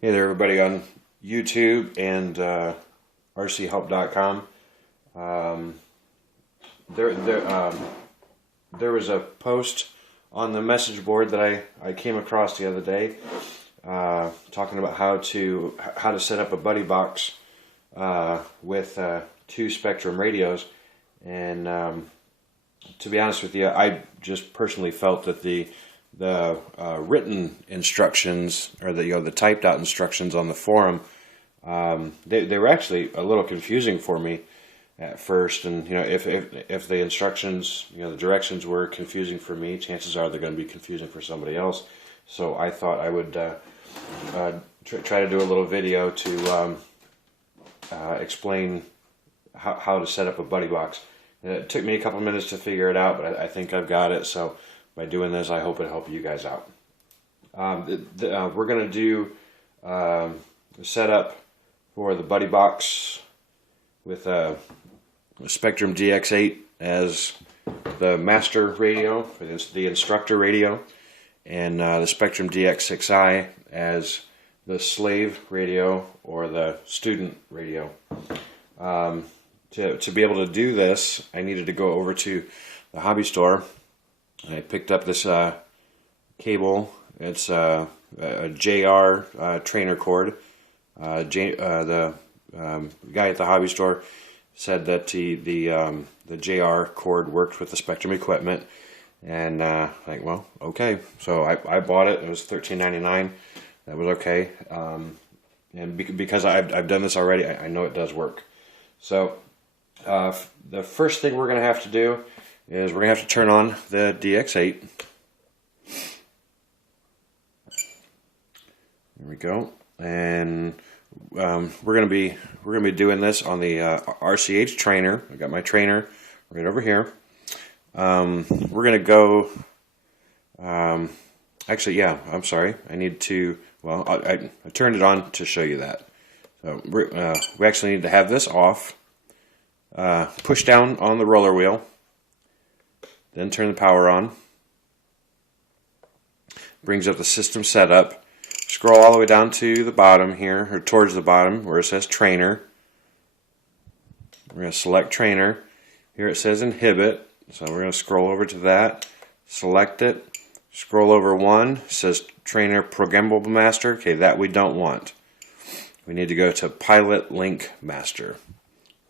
Hey there, everybody on YouTube and rchelp.com. Um, there, there, um, there was a post on the message board that I came across the other day, talking about how to set up a buddy box with two Spektrum radios. And to be honest with you, I just personally felt that the written instructions, or the typed out instructions on the forum, they were actually a little confusing for me at first. And if the instructions, the directions were confusing for me, chances are they're going to be confusing for somebody else. So I thought I would try to do a little video to explain how to set up a buddy box. And it took me a couple minutes to figure it out, but I think I've got it. So by doing this, I hope it'll help you guys out. We're going to do a setup for the buddy box with a Spektrum DX8 as the master radio, for the instructor radio, and the Spektrum DX6i as the slave radio, or the student radio. To be able to do this, I needed to go over to the hobby store. I picked up this cable. It's a JR trainer cord. The guy at the hobby store said that the JR cord worked with the Spektrum equipment, and like, well, okay. So I bought it. It was $13.99. That was okay. And because I've done this already, I know it does work. So the first thing we're going to have to do is we're going to have to turn on the DX8. There we go. And we're going to be doing this on the RCH trainer. I got my trainer right over here. We're going to go. Actually, yeah. I'm sorry. I need to. Well, I turned it on to show you that. So we actually need to have this off. Push down on the roller wheel. Then turn the power on. Brings up the system setup. Scroll all the way down to the bottom here, or towards the bottom where it says trainer. We're going to select trainer. Here it says inhibit, so we're going to scroll over to that. Select it. Scroll over one. It says trainer programmable master. Okay, that we don't want. We need to go to pilot link master.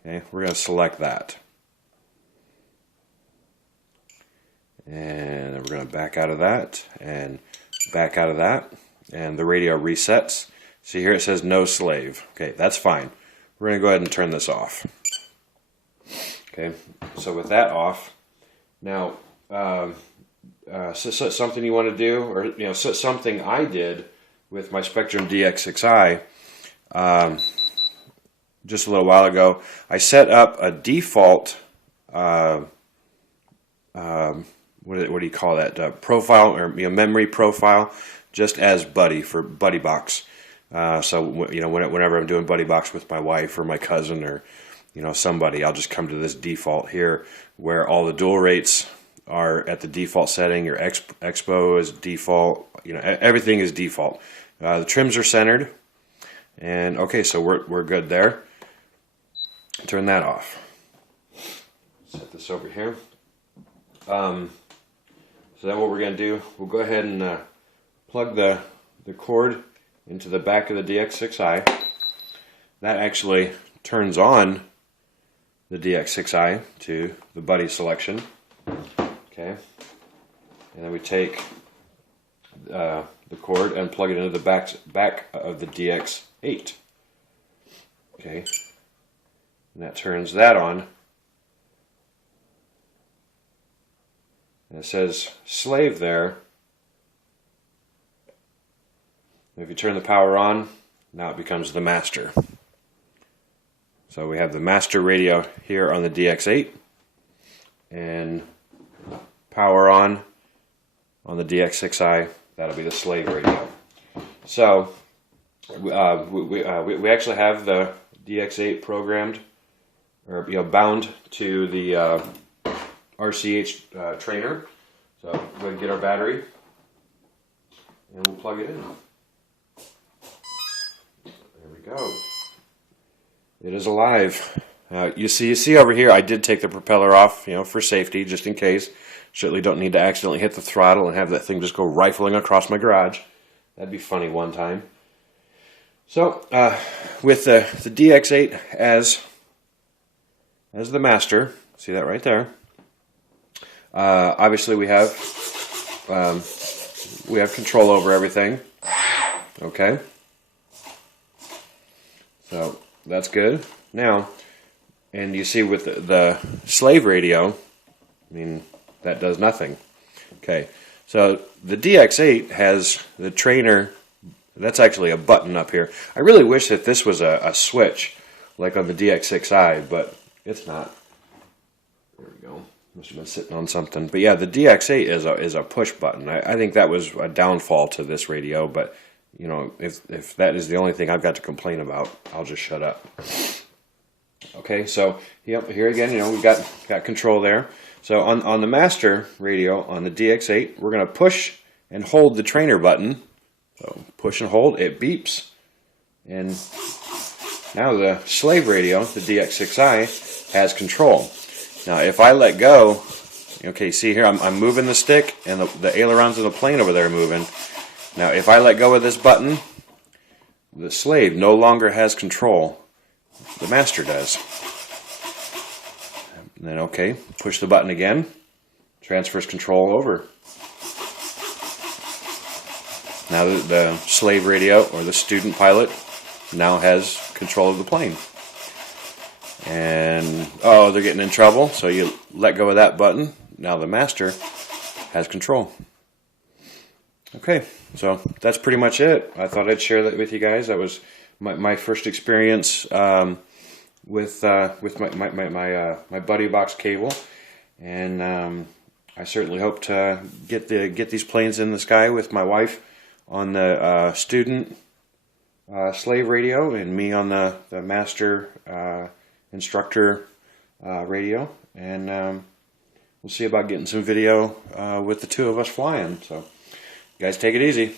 Okay, we're going to select that. And then we're going to back out of that, and back out of that, and the radio resets. See, here it says no slave. Okay, that's fine. We're going to go ahead and turn this off. Okay, so with that off, now something you want to do, or something I did with my Spektrum DX6i just a little while ago. I set up a default what do you call that? Profile, or memory profile, just as buddy, for buddy box. So whenever I'm doing buddy box with my wife or my cousin or somebody, I'll just come to this default here where all the dual rates are at the default setting. Your expo is default. Everything is default. The trims are centered, and okay, so we're good there. Turn that off. Set this over here. So then what we're going to do, we'll go ahead and plug the cord into the back of the DX6i. That actually turns on the DX6i to the buddy selection. Okay, and then we take the cord and plug it into the back of the DX8. Okay, and that turns that on. And it says slave there. If you turn the power on, now it becomes the master. So we have the master radio here on the DX8, and power on the DX6i. That'll be the slave radio. So we actually have the DX8 programmed, or bound to the RCH trainer. So we'll go ahead and get our battery, and we'll plug it in. go. It is alive. You see over here, I did take the propeller off, for safety, just in case. Certainly don't need to accidentally hit the throttle and have that thing just go rifling across my garage. That'd be funny one time. So, with the DX8 as the master, see that right there. Obviously, we have control over everything. Okay. So that's good. Now, and you see with the slave radio, I mean, that does nothing. Okay, so the DX8 has the trainer. That's actually a button up here. I really wish that this was a switch, like on the DX6i, but it's not. There we go. Must have been sitting on something. But yeah, the DX8 is a push button. I think that was a downfall to this radio, but if that is the only thing I've got to complain about, I'll just shut up. Okay, so here again, we've got control there. So on the master radio on the DX8, we're going to push and hold the trainer button. So push and hold, it beeps. And now the slave radio, the DX6i, has control. Now if I let go, okay, see here, I'm moving the stick and the ailerons of the plane over there are moving. Now if I let go of this button, the slave no longer has control. The master does. And then okay, push the button again, transfers control over. Now the slave radio, or the student pilot, now has control of the plane. And, oh, they're getting in trouble, so you let go of that button. Now the master has control. Okay, so that's pretty much it. I thought I'd share that with you guys. That was my first experience with my buddy box cable. And I certainly hope to get these planes in the sky with my wife on the student slave radio, and me on the master instructor radio, and we'll see about getting some video with the two of us flying. So, you guys take it easy.